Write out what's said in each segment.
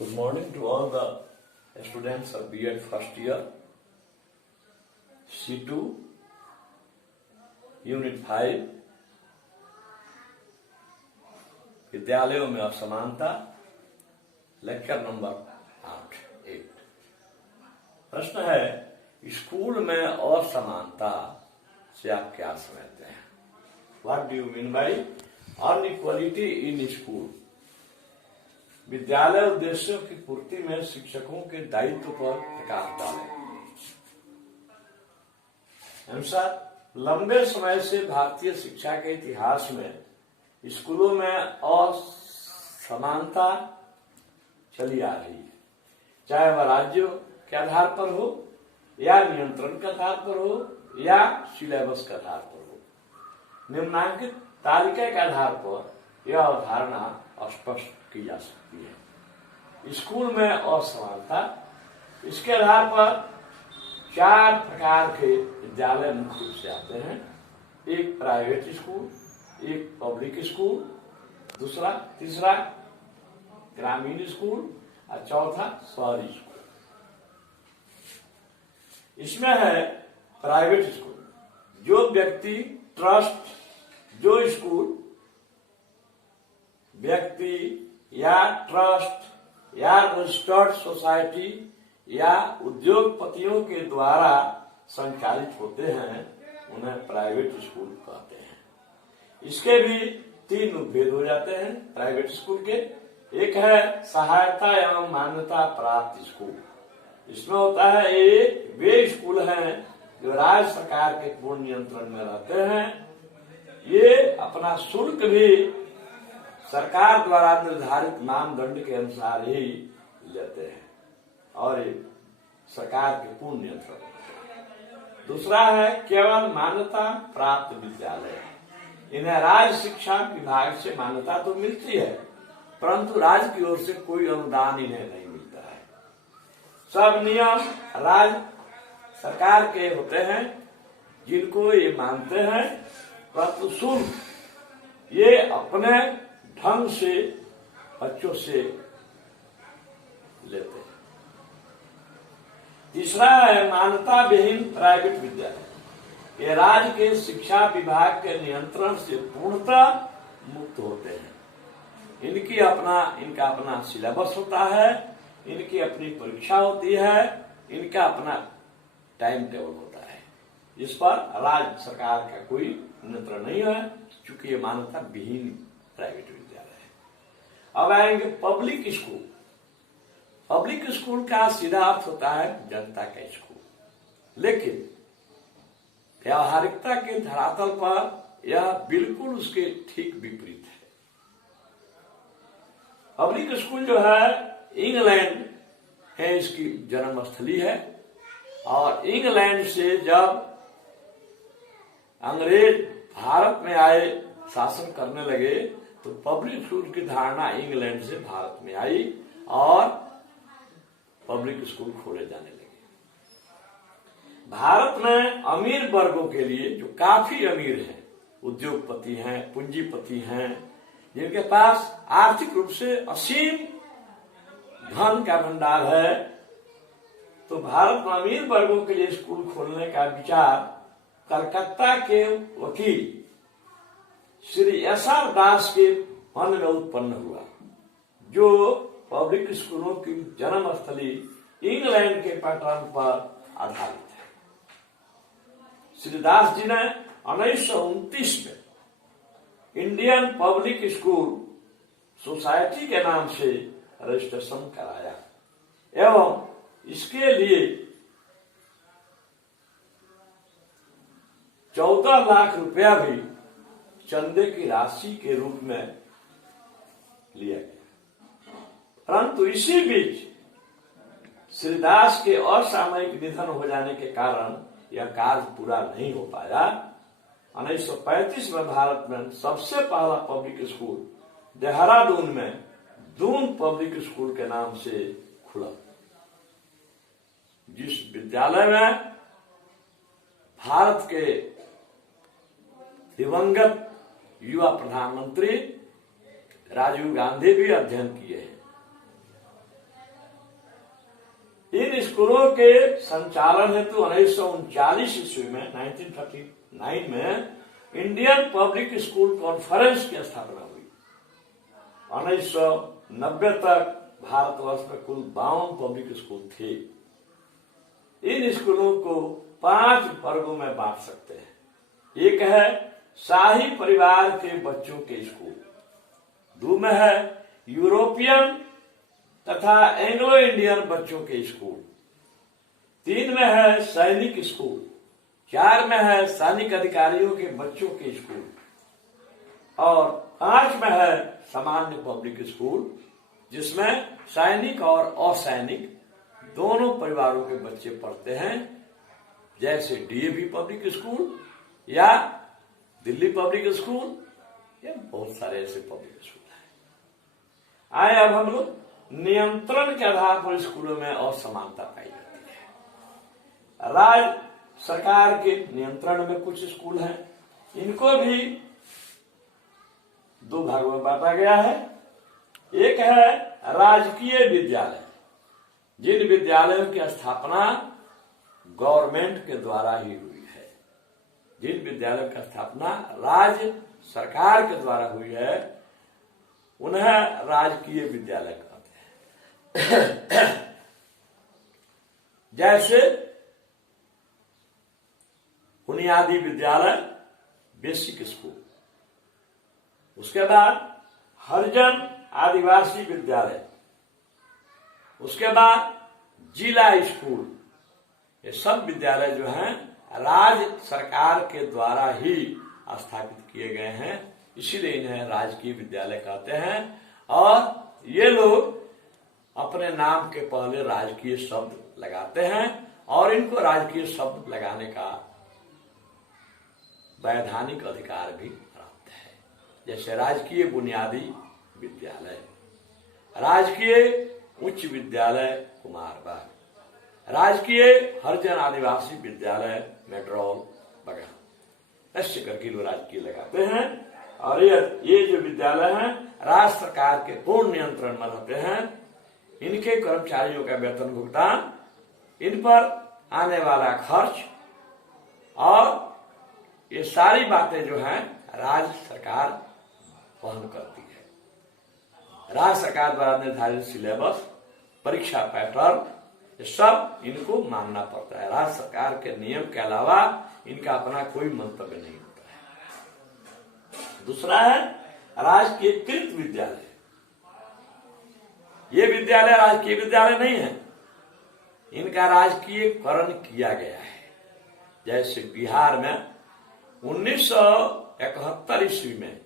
Good morning to all the students of B.Ed first year, C2, Unit 5, विद्यालयों में असमानता, lecture number 8। प्रश्न है, स्कूल में असमानता से आप क्या समझते हैं? What do you mean by inequality in school? विद्यालय उद्देश्यों की पूर्ति में शिक्षकों के दायित्व पर प्रकाश डालें। अनुसार लंबे समय से भारतीय शिक्षा के इतिहास में स्कूलों में असमानता चली आ रही है, चाहे वह राज्यों के आधार पर हो या नियंत्रण के आधार पर हो या सिलेबस के आधार पर हो। निम्नांकित तालिका के आधार पर यह अवधारणा स्पष्ट की जा सकती है। स्कूल में असमानता, इसके आधार पर 4 प्रकार के विद्यालय मुख्य रूप से आते हैं। एक प्राइवेट स्कूल, एक पब्लिक स्कूल, तीसरा ग्रामीण स्कूल और चौथा शहरी स्कूल। इसमें है प्राइवेट स्कूल, जो व्यक्ति ट्रस्ट, जो स्कूल व्यक्ति या ट्रस्ट या रजिस्टर्ड सोसाइटी या उद्योगपतियों के द्वारा संचालित होते हैं, उन्हें प्राइवेट स्कूल कहते हैं। इसके भी 3 उपभेद हो जाते हैं प्राइवेट स्कूल के। एक है सहायता एवं मान्यता प्राप्त स्कूल। इसमें होता है वे स्कूल हैं जो राज्य सरकार के पूर्ण नियंत्रण में रहते हैं। ये अपना शुल्क भी सरकार द्वारा निर्धारित मानदंड के अनुसार ही लेते हैं और सरकार के पूर्ण नियंत्रण। दूसरा है केवल मान्यता प्राप्त विद्यालय। इन्हें राज्य शिक्षा विभाग से मान्यता तो मिलती है, परंतु राज्य की ओर से कोई अनुदान इन्हें नहीं मिलता है। सब नियम राज्य सरकार के होते हैं, जिनको ये मानते हैं, परंतु शुल्क ये अपने ढंग से बच्चों से लेते हैं। तीसरा है मान्यता विहीन प्राइवेट विद्यालय। ये राज्य के शिक्षा विभाग के नियंत्रण से पूर्णतः मुक्त होते हैं। इनका अपना सिलेबस होता है, इनकी अपनी परीक्षा होती है, इनका अपना टाइम टेबल होता है। इस पर राज्य सरकार का कोई नियंत्रण नहीं है, क्योंकि ये मान्यता विहीन प्राइवेट विद्यालय है। अब आएंगे पब्लिक स्कूल। पब्लिक स्कूल का सीधा अर्थ होता है जनता का स्कूल, लेकिन व्यावहारिकता के धरातल पर यह बिल्कुल उसके ठीक विपरीत है। पब्लिक स्कूल जो है इंग्लैंड है, इसकी जन्मस्थली है, और इंग्लैंड से जब अंग्रेज भारत में आए, शासन करने लगे, तो पब्लिक स्कूल की धारणा इंग्लैंड से भारत में आई और पब्लिक स्कूल खोले जाने लगे। भारत में अमीर वर्गों के लिए, जो काफी अमीर हैं, उद्योगपति हैं, पूंजीपति हैं, जिनके पास आर्थिक रूप से असीम धन का भंडार है, तो भारत में अमीर वर्गों के लिए स्कूल खोलने का विचार कलकत्ता के वकील श्री एस.आर. दास के मन में उत्पन्न हुआ, जो पब्लिक स्कूलों की जन्मस्थली इंग्लैंड के पैटर्न पर आधारित है। श्री दास जी ने 1929 में इंडियन पब्लिक स्कूल सोसाइटी के नाम से रजिस्ट्रेशन कराया एवं इसके लिए 14 लाख रुपया भी चंदे की राशि के रूप में लिया गया। परंतु इसी बीच श्री दास के असामयिक निधन हो जाने के कारण यह कार्य पूरा नहीं हो पाया। 1935 में भारत में सबसे पहला पब्लिक स्कूल देहरादून में दून पब्लिक स्कूल के नाम से खुला, जिस विद्यालय में भारत के दिवंगत युवा प्रधानमंत्री राजीव गांधी भी अध्ययन किए हैं। इन स्कूलों के संचालन हेतु 1939 ईस्वी में 1939 में इंडियन पब्लिक स्कूल कॉन्फ्रेंस की स्थापना हुई। 1990 तक भारतवर्ष में कुल 52 पब्लिक स्कूल थे। इन स्कूलों को 5 वर्गों में बांट सकते हैं। एक है शाही परिवार के बच्चों के स्कूल, 2 में है यूरोपियन तथा एंग्लो इंडियन बच्चों के स्कूल, 3 में है सैनिक स्कूल, 4 में है सैनिक अधिकारियों के बच्चों के स्कूल और 5 में है सामान्य पब्लिक स्कूल, जिसमें सैनिक और असैनिक दोनों परिवारों के बच्चे पढ़ते हैं, जैसे डीएवी पब्लिक स्कूल या दिल्ली पब्लिक स्कूल या बहुत सारे ऐसे पब्लिक स्कूल हैं। आए अब हम लोग नियंत्रण के आधार पर स्कूलों में असमानता पाई जाती है। राज्य सरकार के नियंत्रण में कुछ स्कूल हैं, इनको भी 2 भागों में बांटा गया है। एक है राजकीय विद्यालय, जिन विद्यालयों की स्थापना गवर्नमेंट के द्वारा ही हुई है। जिन विद्यालयों की स्थापना राज्य सरकार के द्वारा हुई है उन्हें राजकीय विद्यालय कहते हैं। जैसे बुनियादी विद्यालय, बेसिक स्कूल, उसके बाद हरिजन आदिवासी विद्यालय, उसके बाद जिला स्कूल। ये सब विद्यालय जो हैं राज्य सरकार के द्वारा ही स्थापित किए गए हैं, इसीलिए इन्हें राजकीय विद्यालय कहते हैं। और ये लोग अपने नाम के पहले राजकीय शब्द लगाते हैं और इनको राजकीय शब्द लगाने का वैधानिक अधिकार भी प्राप्त है। जैसे राजकीय बुनियादी विद्यालय, राजकीय उच्च विद्यालय कुमारबाग, राजकीय हरिजन आदिवासी विद्यालय मेट्रोल वगैरह, ऐसे करके लोग राजकीय लगाते हैं। और ये जो विद्यालय हैं राज्य सरकार के पूर्ण नियंत्रण में रहते हैं। इनके कर्मचारियों का वेतन भुगतान, इन पर आने वाला खर्च और ये सारी बातें जो हैं राज्य सरकार वहन करती है। राज्य सरकार द्वारा निर्धारित सिलेबस, परीक्षा पैटर्न, ये सब इनको मानना पड़ता है। राज्य सरकार के नियम के अलावा इनका अपना कोई मंतव्य नहीं होता है। दूसरा है राजकीयकृत विद्यालय। ये विद्यालय राजकीय विद्यालय नहीं है, इनका राजकीयकरण किया गया है। जैसे बिहार में 1971 ईस्वी में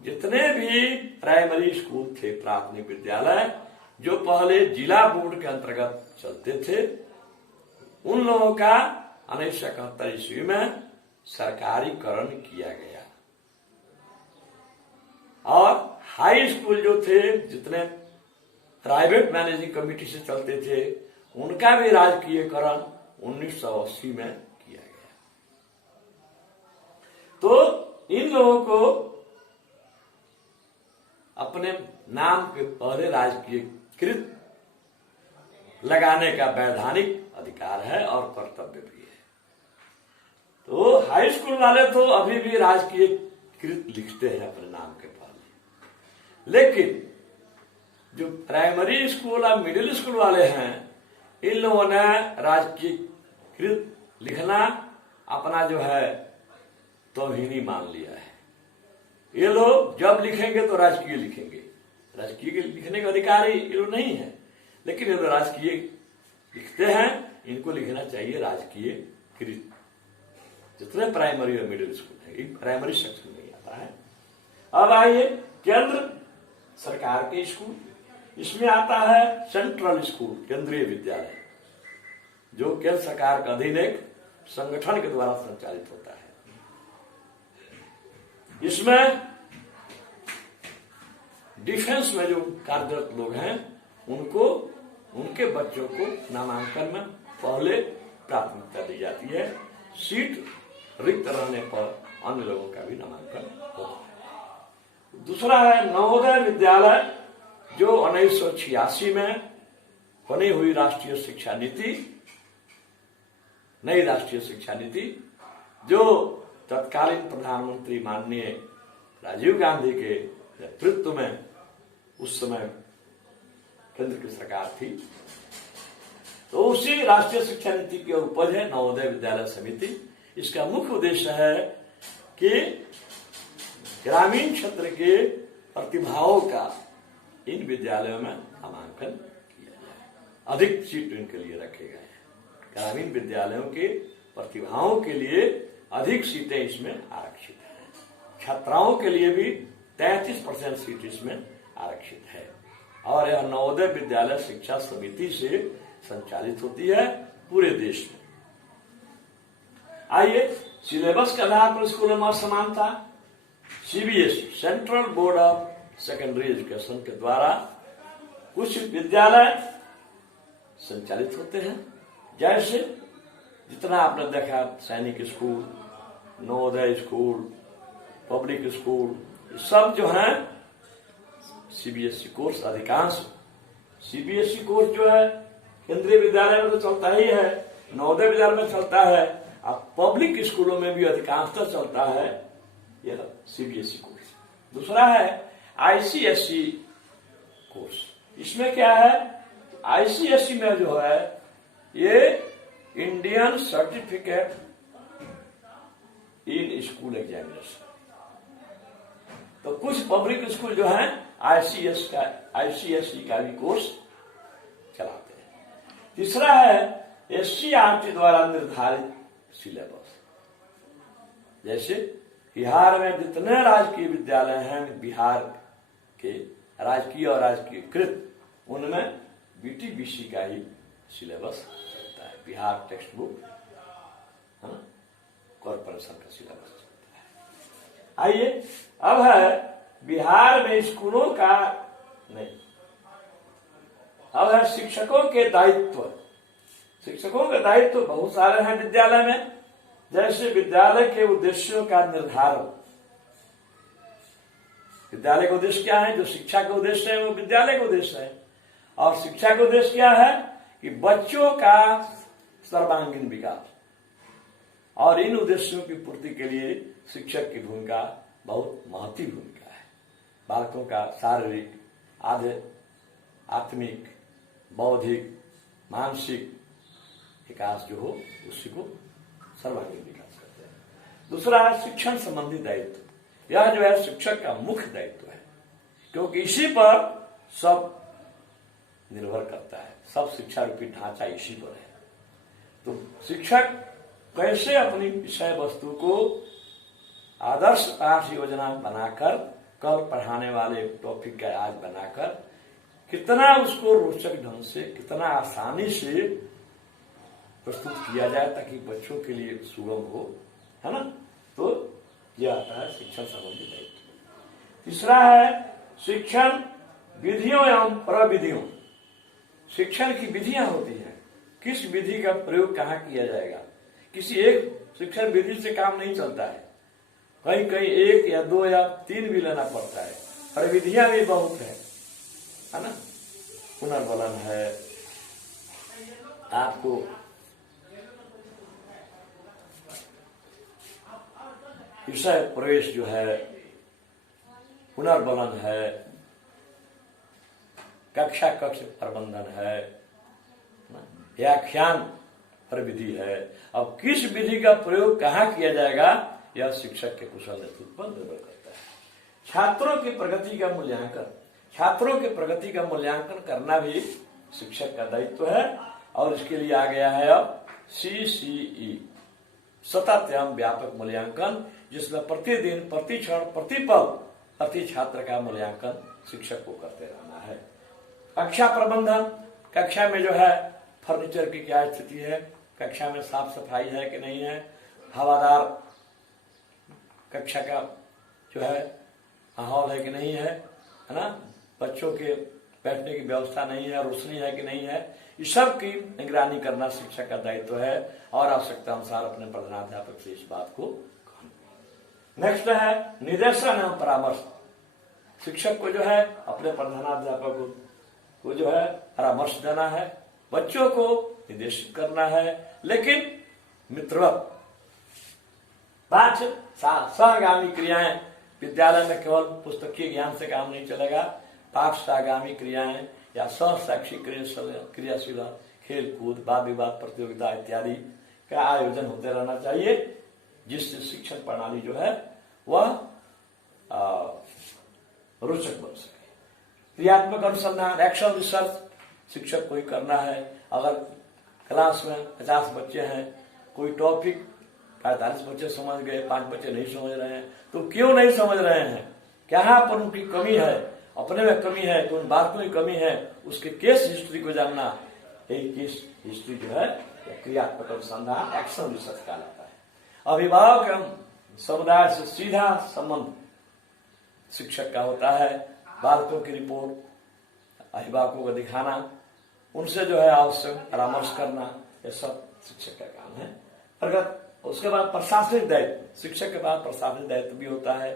जितने भी प्राइमरी स्कूल थे, प्राथमिक विद्यालय, जो पहले जिला बोर्ड के अंतर्गत चलते थे, उन लोगों का 1971 ईस्वी में सरकारीकरण किया गया। और हाई स्कूल जो थे, जितने प्राइवेट मैनेजिंग कमेटी से चलते थे, उनका भी राजकीयकरण 1980 में किया गया। तो इन लोगों को अपने नाम के पहले राजकीयकृत लगाने का वैधानिक अधिकार है और कर्तव्य भी है। तो हाई स्कूल वाले तो अभी भी राजकीयकृत लिखते हैं अपने नाम के पहले, लेकिन जो प्राइमरी स्कूल और मिडिल स्कूल वाले हैं, इन लोगों ने राजकीयकृत लिखना अपना जो है तौहीनी मान लिया है। ये लोग जब लिखेंगे तो राजकीय लिखेंगे, राजकीय लिखने का अधिकारी ये लोग नहीं है, लेकिन ये लोग राजकीय लिखते हैं। इनको लिखना चाहिए राजकीयकृत। जितने प्राइमरी और मिडिल स्कूल है, प्राइमरी सेक्शन में आता है। अब आइए केंद्र सरकार के स्कूल। इसमें आता है सेंट्रल स्कूल, केंद्रीय विद्यालय, जो केंद्र सरकार के अधीन एक संगठन के द्वारा संचालित होता है। इसमें डिफेंस में जो कार्यरत लोग हैं, उनको, उनके बच्चों को नामांकन में पहले प्राथमिकता दी जाती है। सीट रिक्त रहने पर अन्य लोगों का भी नामांकन होता है। दूसरा है नवोदय विद्यालय, जो 1986 में बनी हुई राष्ट्रीय शिक्षा नीति, नई राष्ट्रीय शिक्षा नीति, जो तत्कालीन प्रधानमंत्री माननीय राजीव गांधी के नेतृत्व में उस समय केंद्र की सरकार थी, तो उसी राष्ट्रीय शिक्षा नीति की उपज है नवोदय विद्यालय समिति। इसका मुख्य उद्देश्य है कि ग्रामीण क्षेत्र के प्रतिभाओं का इन विद्यालयों में नामांकन किया जाए, अधिक सीट इनके लिए रखे गए हैं। ग्रामीण विद्यालयों के प्रतिभाओं के लिए अधिक सीटें इसमें आरक्षित हैं। छात्राओं के लिए भी 33% सीट इसमें आरक्षित है और यह नवोदय विद्यालय शिक्षा समिति से संचालित होती है पूरे देश में। आइए, सिलेबस के आधार पर स्कूलों में असमानता। CBSE, central board of secondary education के द्वारा कुछ विद्यालय संचालित होते हैं, जैसे जितना आपने देखा सैनिक school, Navodaya school, public school, सब जो है सीबीएसई कोर्स। अधिकांश सीबीएसई कोर्स जो है केंद्रीय विद्यालय में तो चलता ही है, नवोदय विद्यालय में चलता है, अब पब्लिक स्कूलों में भी अधिकांशतः चलता है यह सीबीएसई कोर्स। दूसरा है आईसीएसई कोर्स। इसमें क्या है, आईसीएसई में जो है ये Indian certificate in school examination. तो कुछ पब्लिक स्कूल जो है आईसीएसई का भी कोर्स चलाते हैं। तीसरा है एससीईआरटी द्वारा निर्धारित सिलेबस। जैसे बिहार में जितने राजकीय विद्यालय हैं, बिहार के राजकीय और राजकीयकृत, उनमें बीटीबीसी का ही सिलेबस चलता है। बिहार टेक्स्ट बुक कॉर्पोरेशन का सिलेबस चलता है। आइए, अब है बिहार में स्कूलों का नहीं, अब है शिक्षकों के दायित्व। शिक्षकों के दायित्व बहुत सारे हैं विद्यालय में। जैसे विद्यालय के उद्देश्यों का निर्धारण। विद्यालय का उद्देश्य क्या है, जो शिक्षा का उद्देश्य है वो विद्यालय का उद्देश्य है। और शिक्षा का उद्देश्य क्या है कि बच्चों का सर्वांगीण विकास, और इन उद्देश्यों की पूर्ति के लिए शिक्षक की भूमिका बहुत महत्वपूर्ण भूमिका है। बालकों का शारीरिक, आत्मिक, बौद्धिक, मानसिक विकास जो हो, उसी को सर्वांगीण विकास करते हैं। दूसरा है शिक्षण संबंधी दायित्व। यह जो है शिक्षक का मुख्य दायित्व है, क्योंकि इसी पर सब निर्भर करता है, सब शिक्षा रूपी ढांचा इसी पर है। तो शिक्षक कैसे अपनी विषय वस्तु को आदर्श पाठ योजना बनाकर, कल पढ़ाने वाले टॉपिक का आज बनाकर कितना उसको रोचक ढंग से, कितना आसानी से प्रस्तुत किया जाए ताकि बच्चों के लिए सुगम हो, है ना। तो यह आता है शिक्षण संबंधी दायित्व। तीसरा है शिक्षण विधियों एवं प्रविधियों। शिक्षण की विधियां होती हैं, किस विधि का प्रयोग कहाँ किया जाएगा। किसी एक शिक्षण विधि से काम नहीं चलता है, कहीं कहीं 1 या 2 या 3 भी लेना पड़ता है। और विधियां भी बहुत है ना। पुनर्बलन है, आपको विषय प्रवेश जो है, पुनर्बलन है, कक्षा कक्ष प्रबंधन है, व्याख्यान प्रविधि है। अब किस विधि का प्रयोग कहाँ किया जाएगा, यह शिक्षक के कुशल नेतृत्व पर निर्भर करता है। छात्रों की प्रगति का मूल्यांकन। छात्रों की प्रगति का मूल्यांकन करना भी शिक्षक का दायित्व है, और इसके लिए आ गया है अब CCE, सतत एवं व्यापक मूल्यांकन, जिसमें प्रतिदिन, प्रति क्षण, प्रतिपल प्रति छात्र का मूल्यांकन शिक्षक को करते रहना है। कक्षा प्रबंधन। कक्षा में जो है फर्नीचर की क्या स्थिति है, कक्षा में साफ सफाई है कि नहीं है, हवादार कक्षा का जो है माहौल है कि नहीं है ना, बच्चों के बैठने की व्यवस्था नहीं है, रोशनी है कि नहीं है, इस सब की निगरानी करना शिक्षक का दायित्व है, और आवश्यकता अनुसार अपने प्रधानाध्यापक से इस बात को कहना। नेक्स्ट है निर्देशन एवं परामर्श। शिक्षक को जो है अपने प्रधानाध्यापक को जो है परामर्श देना है, बच्चों को निर्देशित करना है, लेकिन मित्रवत सहगामी क्रियाएं। विद्यालय में केवल पुस्तकीय ज्ञान से काम नहीं चलेगा, पाठ सहगामी क्रियाएं या सहशैक्षिक क्रियाशील खेल कूद, वाद विवाद प्रतियोगिता इत्यादि का आयोजन होते रहना चाहिए, जिससे शिक्षण प्रणाली जो है वह रोचक बन सके। क्रियात्मक अनुसंधान, एक्शन रिसर्च शिक्षक को ही करना है। अगर क्लास में 50 बच्चे हैं, कोई टॉपिक 45 बच्चे समझ गए, 5 बच्चे नहीं समझ रहे हैं, तो क्यों नहीं समझ रहे हैं, क्या पर उनकी कमी है, अपने में कमी है, तो उन बातों की कमी है, उसके केस हिस्ट्री को जानना, यही केस हिस्ट्री जो है क्रियात्मक अनुसंधान, एक्शन रिसर्च कहलाता है। अभिभावक एवं समुदाय से सीधा संबंध शिक्षक का होता है। बालकों की रिपोर्ट अभिभावकों को दिखाना, उनसे जो है आवश्यक परामर्श करना, ये सब शिक्षक का काम है। अगर उसके बाद प्रशासनिक दायित्व, शिक्षक के बाद प्रशासनिक दायित्व भी होता है,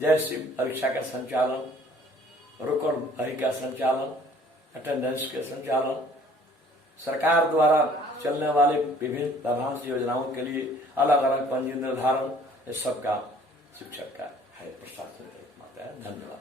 जैसे परीक्षा का संचालन, रोकड़ बही का संचालन, अटेंडेंस के संचालन, सरकार द्वारा चलने वाले विभिन्न लाभांश योजनाओं के लिए अलग अलग पंजीयन निर्धारण, ये सब काम शिक्षक का है, प्रशासनिक दायित्व होता है। धन्यवाद।